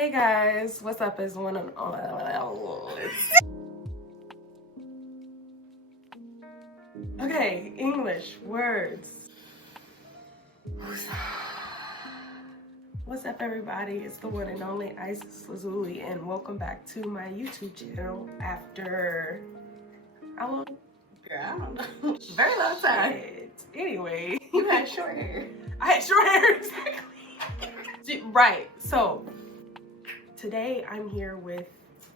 Hey guys, what's up? Is one and all. Okay, English words. What's up, everybody? It's the one and only Isis Lazuli, and welcome back to my YouTube channel after how long? Girl, I don't know. Very long time. Anyway, You had short hair. I had short hair, exactly. Right. So today I'm here with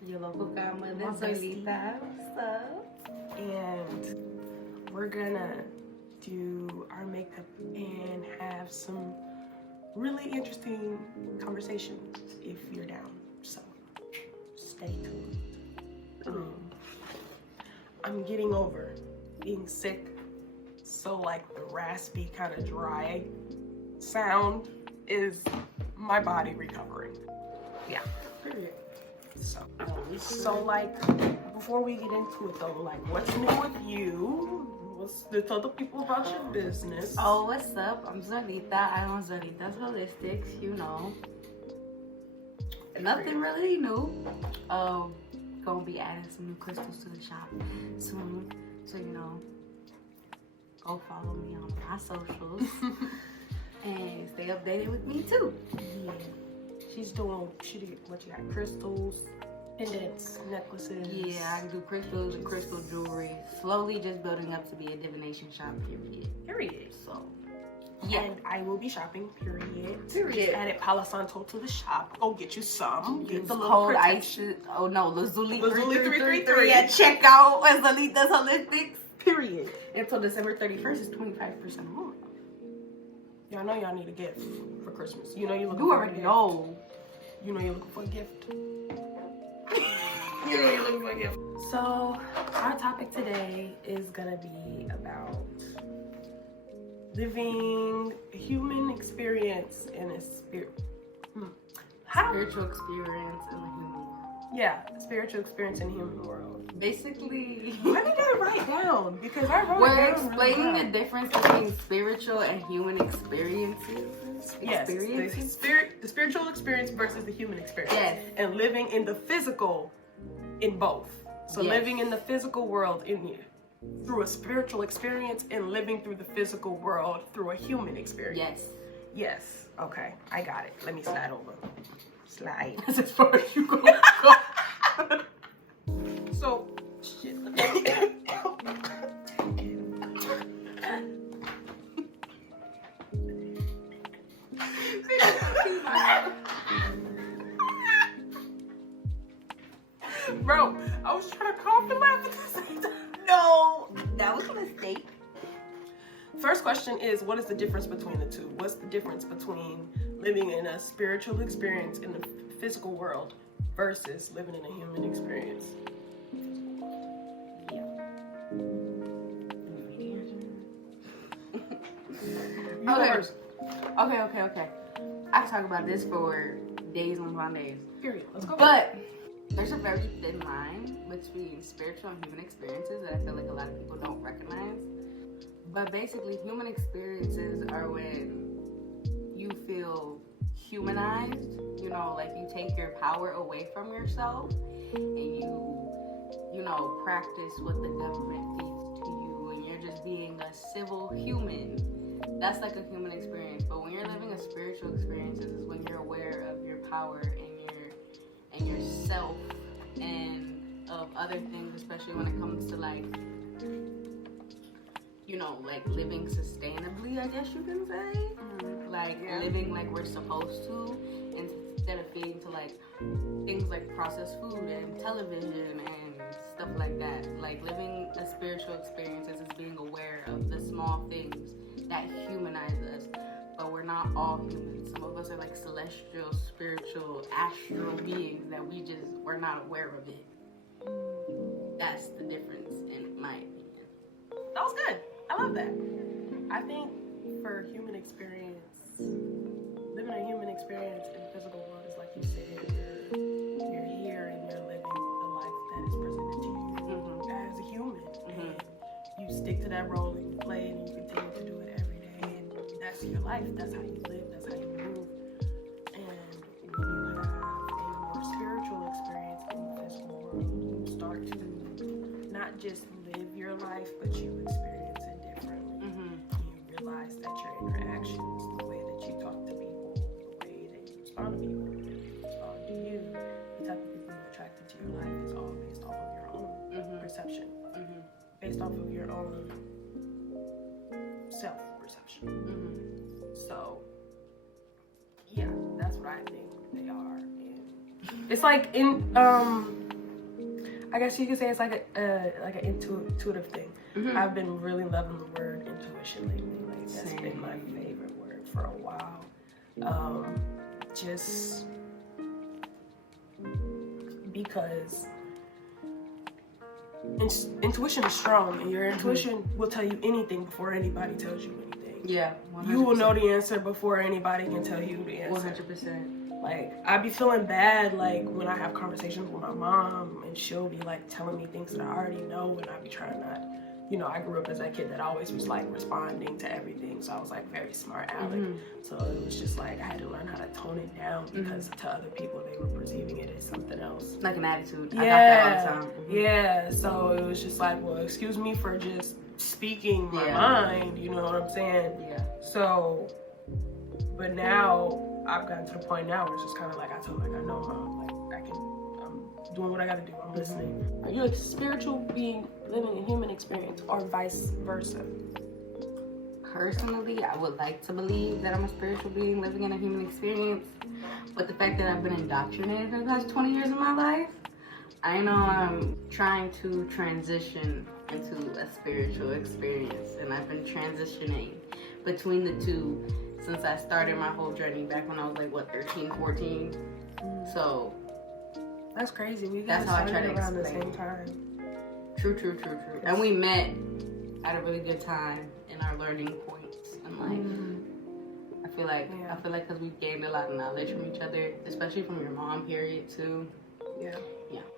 Your local godmother, My bestie. Solita. What's up? and we're gonna do our makeup and have some really interesting conversations if you're down. So stay tuned. I'm getting over being sick, so like the raspy kind of dry sound is my body recovering. Yeah. Period. So like, before we get into it though, like, what's new with you? Tell the people about your business. Oh, what's up? I'm Zolita. I own Zolita's Holistics, you know. Nothing really new. Gonna be adding some new crystals to the shop soon. So, you know, go follow me on my socials. And stay updated with me too. Yeah. She did what you got? Crystals, pendants, necklaces. Yeah, I do crystals and crystal jewelry. Slowly just building up to be a divination shop, period. So, yeah. And I will be shopping, period. Period. Added Palo Santo to the shop. Go get you some. Get Use the little code protection. Oh no, Lazuli Lazuli 333 at checkout as Zolita's Holistics. Period. Until December 31st is 25% off. Y'all know y'all need a gift for Christmas. You know you're looking You for a already gift. know. You know you're looking for a gift. You know you're looking for a gift. So our topic today is gonna be about living a human experience in a spirit. Spiritual experience in the human world. Yeah, spiritual experience in the human world. Basically, Let me get it right down because I wrote we're it down explaining really the difference between spiritual and human experiences. Yes, the spiritual experience versus the human experience. Yes. And living in the physical in both. So Yes. living in the physical world through a spiritual experience and living through the physical world through a human experience. Yes. Yes. Okay, I got it. Let me slide over. Slide. That's as far as you go. So, shit. Bro, I was trying to cough and laugh at the same time. No, that was a mistake. First question is, what is the difference between the two? What's the difference between living in a spiritual experience in the physical world versus living in a human experience? Yeah. Okay. I can talk about this for days on days. Period. Let's go. But there's a very thin line between spiritual and human experiences that I feel like a lot of people don't recognize. But basically, human experiences are when you feel humanized, you know, like you take your power away from yourself and you know, practice what the government feeds to you and you're just being a civil human. That's like a human experience. But when you're living a spiritual experience is when you're aware of your power and yourself and of other things, especially when it comes to like, you know, like living sustainably, I guess you can say. Like living like we're supposed to instead of feeding to like things like processed food and television and stuff like that. Like living a spiritual experience is being aware of the small things that humanize us. But we're not all humans. Some of us are like celestial, spiritual, astral beings that we're not aware of it. That's the difference in my opinion. That was good. I love that. I think for human experience, living a human experience in the physical world is like you said, you're here and you're living the life that is presented to you as a human. And you stick to that role and you play and you continue to do it every day. And that's your life. That's how you live. That's how you move. And when you have not just live your life, but you experience it differently. You realize that your interactions, the way that you talk to people, the way that you respond to people, the way that you respond to you, the type of people you attract into your life is all based off of your own perception, based off of your own self-perception. So, yeah, that's what I think they are. And it's like I guess you could say it's like an intuitive thing. I've been really loving the word intuition lately. Like that's been my favorite word for a while. Just because intuition is strong, and your intuition will tell you anything before anybody tells you anything. Yeah, 100%. You will know the answer before anybody can tell you the answer. 100%. Like, I be feeling bad, like, when I have conversations with my mom, and she'll be, like, telling me things that I already know, and I be trying not, you know, I grew up as that kid that always was, like, responding to everything, so I was, like, very smart aleck. So it was just, like, I had to learn how to tone it down, because to other people, they were perceiving it as something else. Like an attitude. Yeah. I got that all the time. Yeah, so it was just, like, well, excuse me for just speaking my mind, you know what I'm saying? Yeah. So, but now, I've gotten to the point now where it's just kind of like I told, like, I know, Mom, like, I'm doing what I gotta do, I'm listening. Are you a spiritual being living a human experience, or vice versa? Personally, I would like to believe that I'm a spiritual being living in a human experience, but the fact that I've been indoctrinated for the past 20 years of my life, I know I'm trying to transition into a spiritual experience, and I've been transitioning between the two since I started my whole journey back when I was like, 13, 14. So that's crazy. We that's how I try to around explain. the same time. True. And we met at a really good time in our learning points in life. I feel like because we've gained a lot of knowledge from each other, especially from your mom, period, too. Yeah.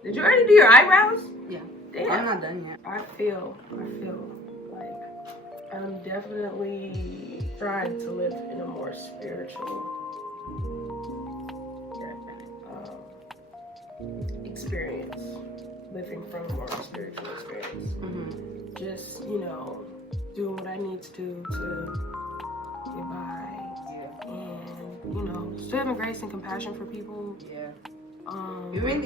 Did you already do your eyebrows? Yeah. Damn. I'm not done yet. I feel like I'm definitely trying to live in a more spiritual experience, living from a more spiritual experience. Just, you know, doing what I need to do to get by, and, you know, still having grace and compassion for people.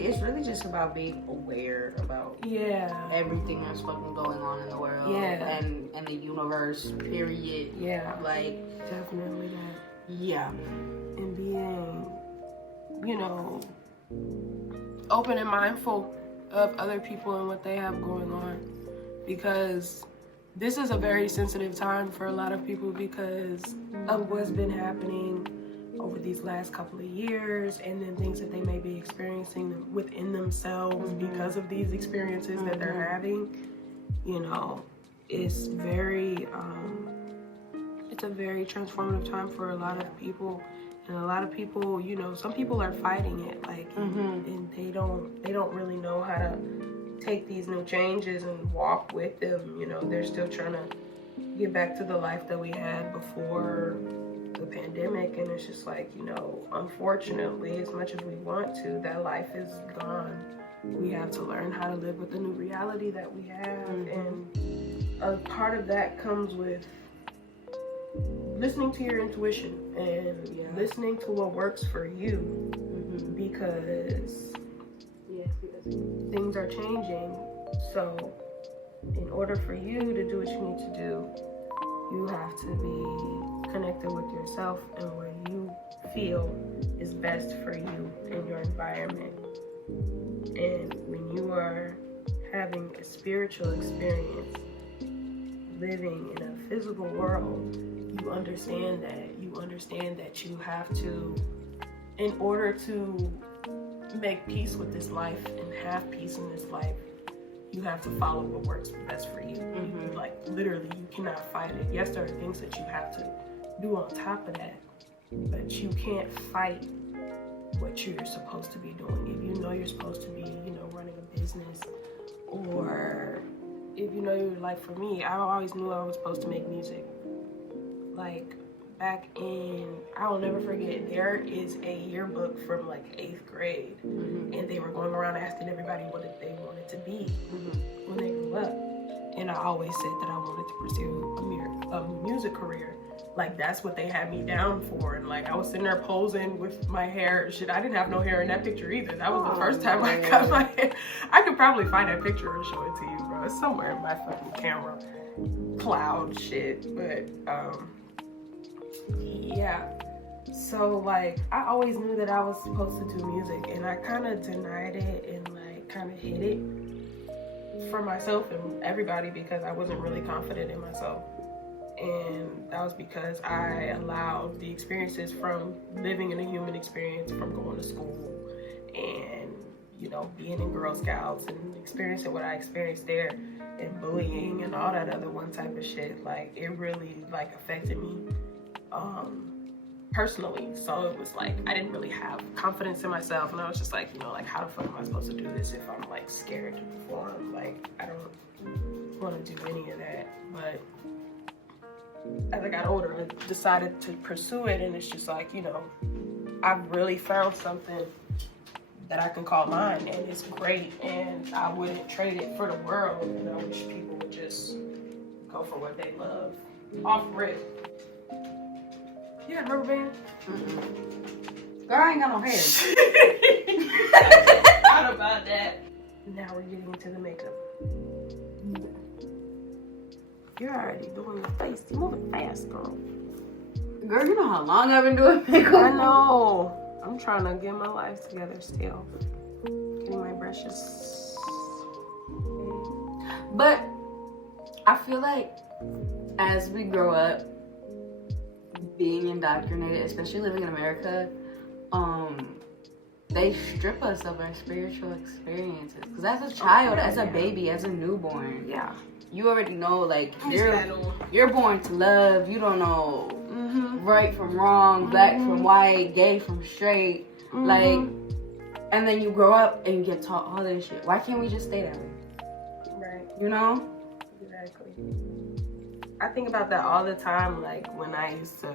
It's really just about being aware about everything that's fucking going on in the world and the universe, period. Like, definitely that. Yeah. And being, you know, open and mindful of other people and what they have going on, because this is a very sensitive time for a lot of people because of what's been happening over these last couple of years, and then things that they may be experiencing within themselves because of these experiences that they're having. You know, it's very it's a very transformative time for a lot of people, and a lot of people, you know, some people are fighting it, like, and they don't really know how to take these new changes and walk with them. You know, they're still trying to get back to the life that we had before the pandemic, and it's just like, you know, unfortunately, as much as we want to, that life is gone. We have to learn how to live with the new reality that we have, and a part of that comes with listening to your intuition and listening to what works for you, because things are changing. So in order for you to do what you need to do, you have to be connected with yourself and what you feel is best for you and your environment. And when you are having a spiritual experience, living in a physical world, you understand that you have to, in order to make peace with this life and have peace in this life, you have to follow what works best for you. Like, literally, you cannot fight it. Yes, there are things that you have to do on top of that, but you can't fight what you're supposed to be doing. If you know you're supposed to be, you know, running a business, or if you know, like, for me, I always knew I was supposed to make music. Like, back in, I will never forget, there is a yearbook from like 8th grade, and they were going around asking everybody what they wanted to be when they grew up. And I always said that I wanted to pursue a music career. Like, that's what they had me down for. And like, I was sitting there posing with my hair. Shit, I didn't have no hair in that picture either. That was the first time I cut my hair. I could probably find that picture and show it to you, bro. It's somewhere in my fucking camera cloud shit. But yeah. So like, I always knew that I was supposed to do music, and I kind of denied it and like kind of hid it for myself and everybody because I wasn't really confident in myself. And that was because I allowed the experiences from living in a human experience, from going to school and, you know, being in Girl Scouts and experiencing what I experienced there, and bullying and all that other one type of shit. Like, it really like affected me personally. So it was like, I didn't really have confidence in myself, and I was just like, you know, like, how the fuck am I supposed to do this if I'm like scared to perform? Like, I don't want to do any of that. But as I got older, I decided to pursue it, and it's just like, you know, I've really found something that I can call mine, and it's great, and I wouldn't trade it for the world. And I wish people would just go for what they love. Off rip. You got a rubber band? Girl, I ain't got no hair. Thought about that. Now we're getting into the makeup. You're already doing the face. You're moving fast, girl. Girl, you know how long I've been doing makeup? I know. I'm trying to get my life together still. Getting my brushes. But I feel like as we grow up, being indoctrinated, especially living in America, they strip us of our spiritual experiences. Because as a child, as a baby, as a newborn, yeah, you already know, like, you're born to love. You don't know right from wrong, black from white, gay from straight. Like, and then you grow up and you get taught all this shit. Why can't we just stay that way? Right. You know? Exactly. I think about that all the time, like, when I used to,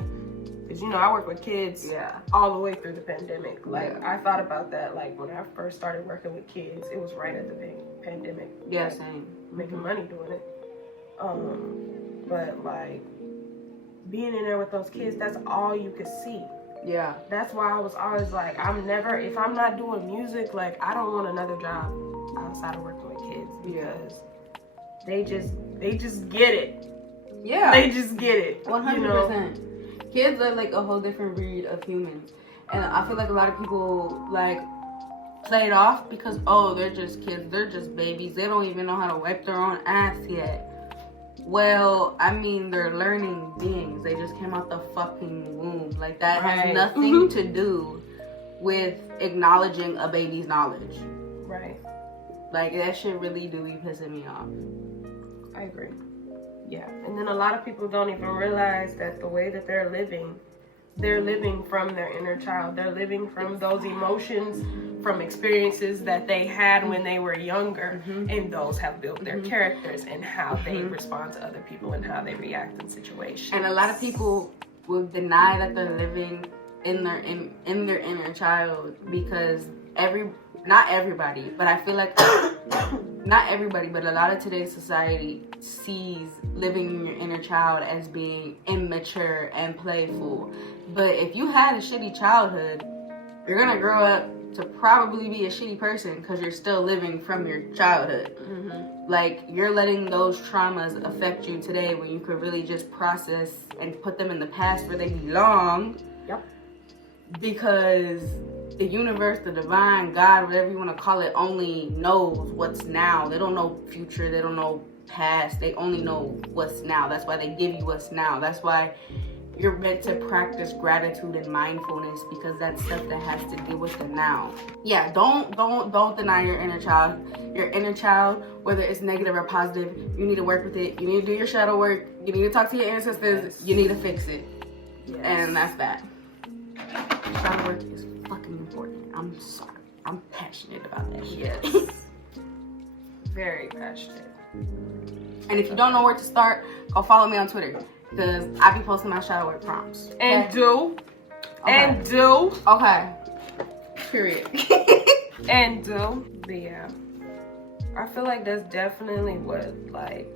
because, you know, I work with kids all the way through the pandemic. Like, I thought about that, like, when I first started working with kids, it was right at the pandemic. Yeah, like, same. Making money doing it. But, like, being in there with those kids, that's all you could see. Yeah. That's why I was always like, if I'm not doing music, like, I don't want another job outside of working with kids, because they just get it. Yeah. They just get it. 100%. You know? Kids are like a whole different breed of humans. And I feel like a lot of people like play it off because, oh, they're just kids. They're just babies. They don't even know how to wipe their own ass yet. Well, I mean, they're learning beings. They just came out the fucking womb. Like, that has nothing to do with acknowledging a baby's knowledge. Right. Like, that shit really do be pissing me off. I agree. Yeah. And then a lot of people don't even realize that the way that they're living from their inner child. They're living from those emotions, from experiences that they had when they were younger, and those have built their characters and how they respond to other people and how they react in situations. And a lot of people will deny that they're living in their inner child because not everybody, but I feel like not everybody, but a lot of today's society sees living in your inner child as being immature and playful. But if you had a shitty childhood, you're gonna grow up to probably be a shitty person because you're still living from your childhood. Like, you're letting those traumas affect you today when you could really just process and put them in the past where they belong. Yep. Because the universe, the divine, God, whatever you want to call it, only knows what's now. They don't know future. They don't know past. They only know what's now. That's why they give you what's now. That's why you're meant to practice gratitude and mindfulness, because that's stuff that has to do with the now. Yeah, don't deny your inner child. Your inner child, whether it's negative or positive, you need to work with it. You need to do your shadow work. You need to talk to your ancestors. You need to fix it. And that's that. Shadow work is fucking important. I'm sorry. I'm passionate about that shit. Yes. Very passionate. And if you don't know where to start, go follow me on Twitter. Because I be posting my shadow work prompts. And do. Okay. And do. Okay. Period. And do. But yeah. I feel like that's definitely what, like,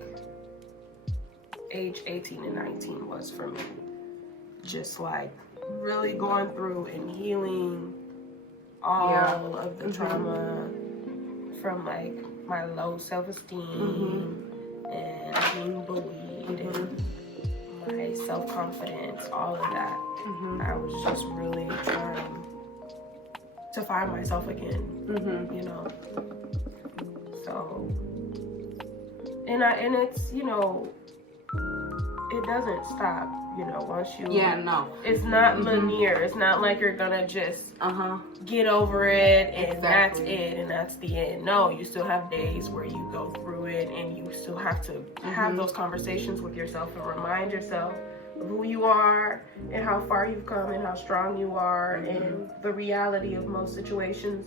age 18 and 19 was for me. Just, like, really going through and healing all of the trauma from, like, my low self-esteem and being bullied and my self-confidence, all of that. I was just really trying to find myself again, you know. So, and it's, you know, it doesn't stop, you know, once you... Yeah, no. It's not linear. It's not like you're gonna just get over it and that's it and that's the end. No, you still have days where you go through it and you still have to have those conversations with yourself and remind yourself of who you are and how far you've come and how strong you are and the reality of most situations.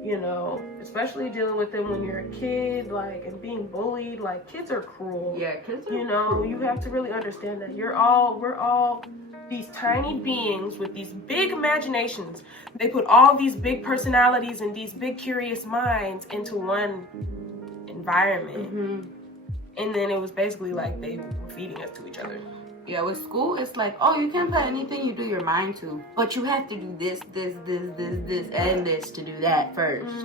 You know, especially dealing with them when you're a kid, like, and being bullied. Like, kids are cruel. Yeah, kids are You know, cruel. you have to really understand that we're all these tiny beings with these big imaginations. They put all these big personalities and these big curious minds into one environment. And then it was basically like they were feeding us to each other. Yeah, with school, it's like, oh, you can't put anything you do your mind to. But you have to do this, and this to do that first.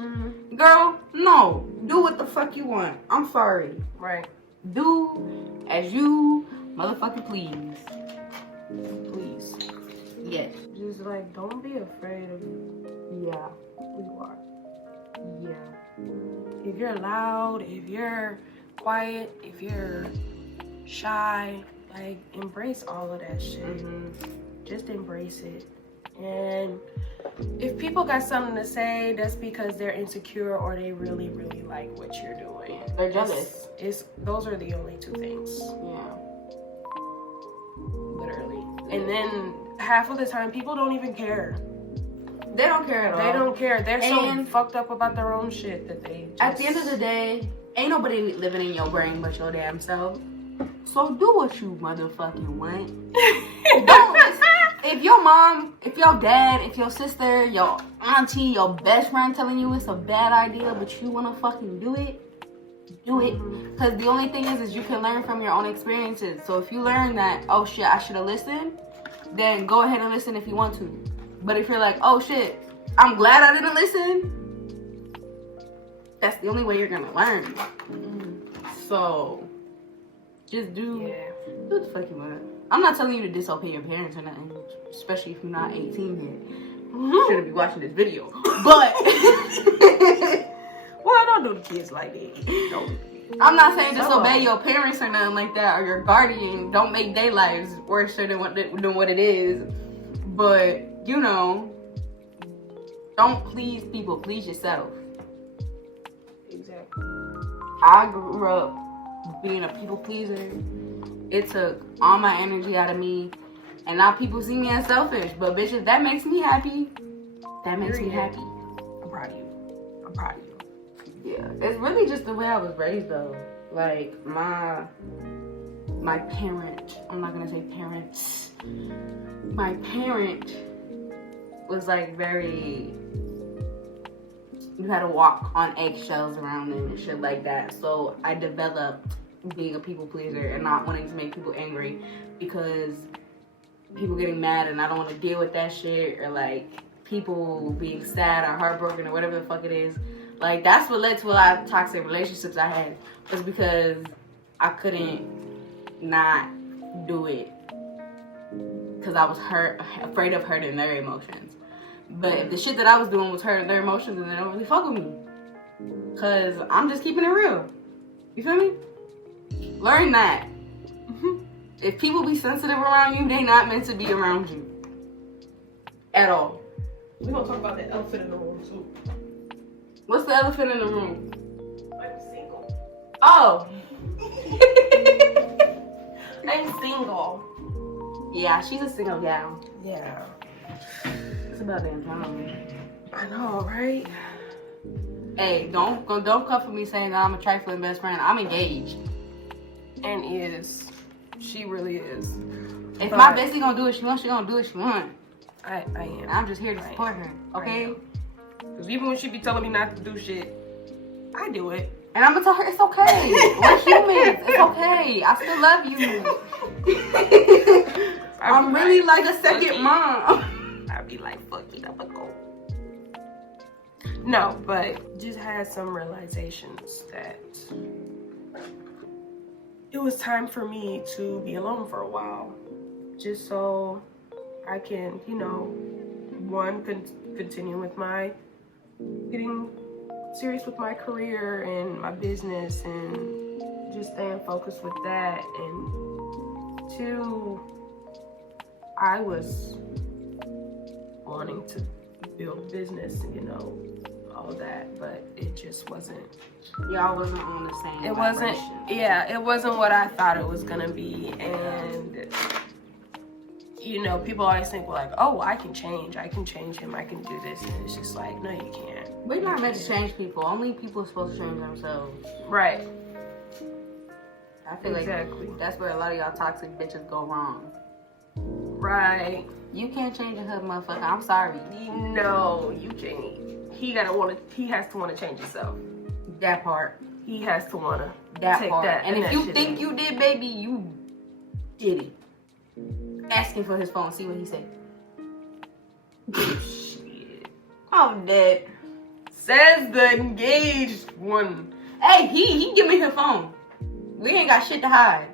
Girl, no. Do what the fuck you want. I'm sorry. Right. Do as you motherfucking please. Please. Yes. Just, like, don't be afraid of Yeah. who you are. Yeah. If you're loud, if you're quiet, if you're shy, like, embrace all of that shit. Just embrace it. And if people got something to say, that's because they're insecure or they really, really like what you're doing. They're jealous. Those are the only two things. Yeah. Literally. And then half of the time, people don't even care. They don't care at all. They don't care. They're so And fucked up about their own shit that they just... At the end of the day, ain't nobody living in your brain but your damn self. So do what you motherfucking want. Don't listen. If your mom, if your dad, if your sister, your auntie, your best friend telling you it's a bad idea, but you wanna fucking do it, do it. Cause the only thing is you can learn from your own experiences. So if you learn that, oh shit, I should have listened, then go ahead and listen if you want to. But if you're like, oh shit, I'm glad I didn't listen, that's the only way you're gonna learn. So just do what the fuck you want. I'm not telling you to disobey your parents or nothing, especially if you're not 18 yet. You shouldn't be watching this video. But well, don't do the kids like that. Don't. I'm not saying disobey your parents or nothing like that, or your guardian. Don't make their lives worse than what it is. But, you know, don't please people, please yourself. Exactly. I grew up being a people pleaser. It took all my energy out of me. And now people see me as selfish. But bitches, that makes me happy. That makes me happy. I'm proud of you. I'm proud of you. Yeah. It's really just the way I was raised though. Like my parent, I'm not gonna say parents. My parent was like very, you had to walk on eggshells around them and shit like that. So I developed being a people pleaser and not wanting to make people angry because people getting mad and I don't want to deal with that shit, or like people being sad or heartbroken or whatever the fuck it is. Like that's what led to a lot of toxic relationships I had, was because I couldn't not do it because I was afraid of hurting their emotions. But if the shit that I was doing was hurting their emotions, then they don't really fuck with me. Cause I'm just keeping it real. You feel me? Learn that. If people be sensitive around you, they not meant to be around you. At all. We're gonna talk about that elephant in the room too. What's the elephant in the room? I'm single. Oh. I'm single. Yeah, she's a single gal. Yeah. It's about damn time. I know, right? Hey, don't come for me saying that I'm a trifling best friend. I'm engaged. And is She really is. If my bestie gonna do what she wants, she gonna do what she wants. I am. I'm just here to support her, okay? Because even when she be telling me not to do shit, I do it. And I'm gonna tell her it's okay. We're humans. It's okay. I still love you. I'm really like a second mom. I'd be like, fuck it, I'm gonna go. No, but just had some realizations that it was time for me to be alone for a while. Just so I can, you know, one, continue with my getting serious with my career and my business and just staying focused with that. And two, I was wanting to build business and, you know, all that, but it just wasn't. Y'all wasn't on the same. It wasn't. Yeah, it wasn't what I thought it was gonna be. And you know, people always think, well, like, oh, I can change him, I can do this, and it's just like, no, you can't. We're not meant to change people. Only people are supposed to change themselves. Right. I feel like that's where a lot of y'all toxic bitches go wrong. Right. You can't change a hood motherfucker. I'm sorry. No, you can't. He has to want to change himself. That part. He has to want to take part. That. And if you think you did, baby, you did it. Ask him for his phone. See what he say. Shit. I'm dead. Says the engaged one. Hey, he give me his phone. We ain't got shit to hide.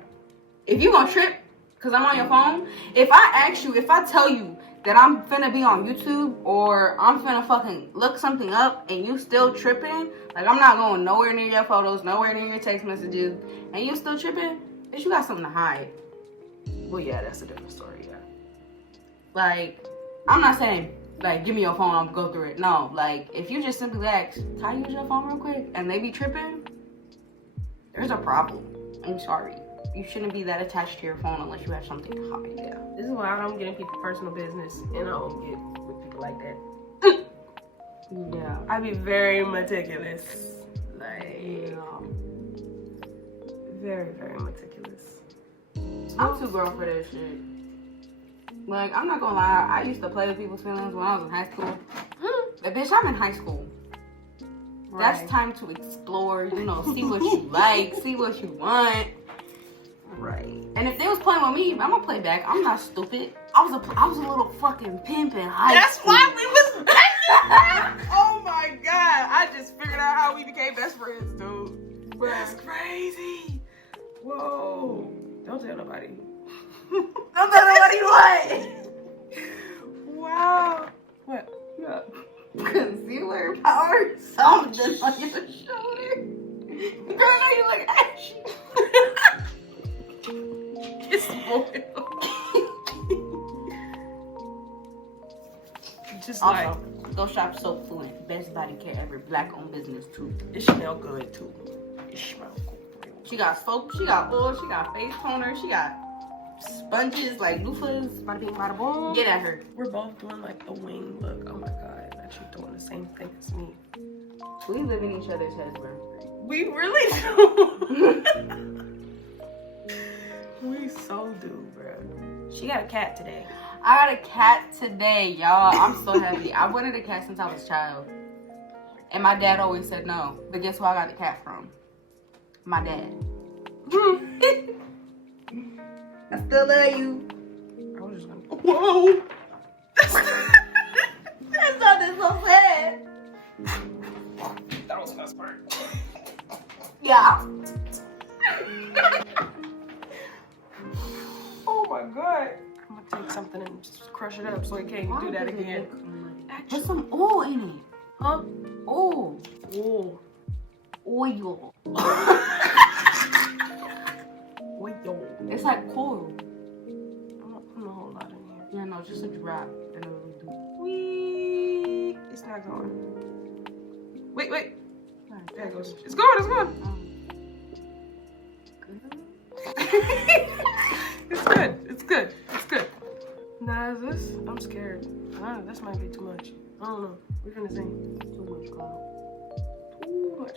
If you gonna trip, cause I'm on your phone. If I tell you that I'm finna be on YouTube or I'm finna fucking look something up and you still tripping, like I'm not going nowhere near your photos, nowhere near your text messages, and you still tripping, bitch, you got something to hide. Well, yeah, that's a different story, yeah. Like, I'm not saying, like, give me your phone, I'll go through it. No, like, if you just simply ask, can I use your phone real quick? And they be tripping, there's a problem. I'm sorry. You shouldn't be that attached to your phone unless you have something to hide. Yeah. This is why I don't get in people's personal business, and I don't get with people like that. Yeah. I be very meticulous. Like, very, very meticulous. I'm too grown for this shit. Like, I'm not gonna lie, I used to play with people's feelings when I was in high school. But bitch, I'm in high school. Right. That's time to explore, you know, see what you like, see what you want. Right. And if they was playing with me, I'm gonna play back. I'm not stupid. I was a little fucking pimp in high school. That's why we was Oh my god. I just figured out how we became best friends, dude. That's crazy. Whoa. Don't tell nobody. Don't tell nobody what? Wow. What? Yeah. Concealer power. Something on your shoulder. Girl, now you look ashy. It's spoiled. Just also, like, go shop Soap Fluent. Best body care ever. Black owned business too. It smell good too. It smell good. She got soap, she got oil, she got face toner, she got sponges like loofahs. Bada bing, bada boom. Get at her. We're both doing like the wing look. Oh my god, actually doing the same thing as me. We live in each other's heads, bro. We really do. We so do, bro. She got a cat today. I got a cat today, y'all. I'm so happy. I wanted a cat since I was a child. And my dad always said no. But guess who I got the cat from? My dad. I still love you. I was just gonna. Whoa! That's something so sad. That was my part. Yeah. Oh my god. I'm gonna take something and just crush it up so I can't do that again. Put some oil in it. Huh? Oil. Oil. Oil. Oil. It's like coral. I'm not putting a whole lot in here. Yeah, no, just a drop. And it'll do. Wee. It's not going. Wait. There it goes. It's going. It's good. Nah, this, I'm scared. This might be too much. I don't know. We're gonna see. Too much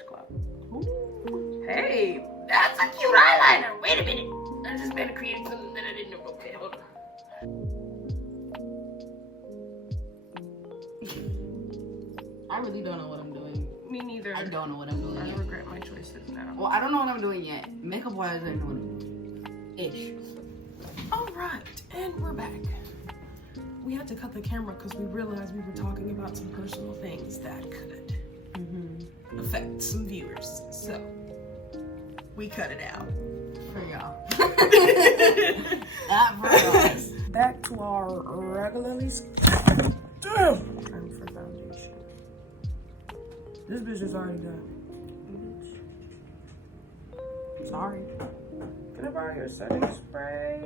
cloud. Ooh. Hey, that's a cute eyeliner. Wait a minute. I just better create something that I didn't know. Okay, hold on. I really don't know what I'm doing. Me neither. I don't know what I'm doing I yet. regret my choices now. Well, I don't know what I'm doing yet. Makeup wise, I know what I'm doing. Ish. All right, and we're back. We had to cut the camera because we realized we were talking about some personal things that could affect some viewers. So we cut it out. For y'all. Not for us. Back to our regularly scheduled time for foundation. This bitch is already done. Sorry. Can I borrow your setting spray?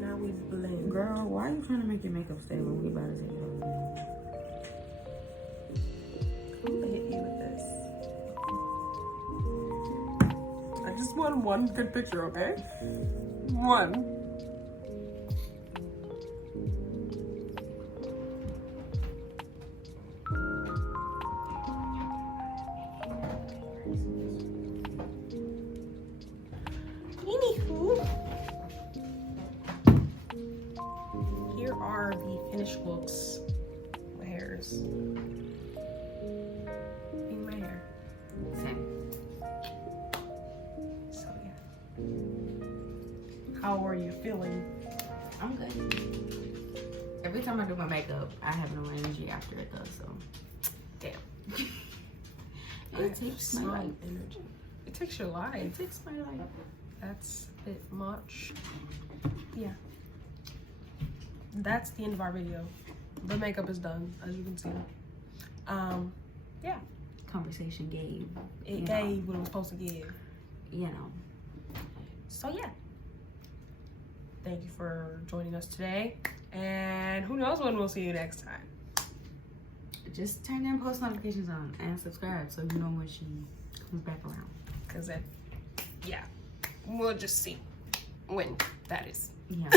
Now we blend. Girl, why are you trying to make your makeup stay when we about to take it I'm gonna hit you with this. I just want one good picture, okay? One. Anywho, here are the finished looks. My hair is in my hair. Same. So yeah. How are you feeling? I'm good. Every time I do my makeup, I have no energy after it though, so. Damn. It takes my life. energy. It takes your life. It takes my life. That's a bit much. Yeah. That's the end of our video. The makeup is done, as you can see. Yeah. Conversation gave. It gave what it was supposed to give. You know. So yeah. Thank you for joining us today. And who knows when we'll see you next time. Just turn your post notifications on and subscribe so you know when she comes back around. Because yeah. We'll just see when that is. Yeah.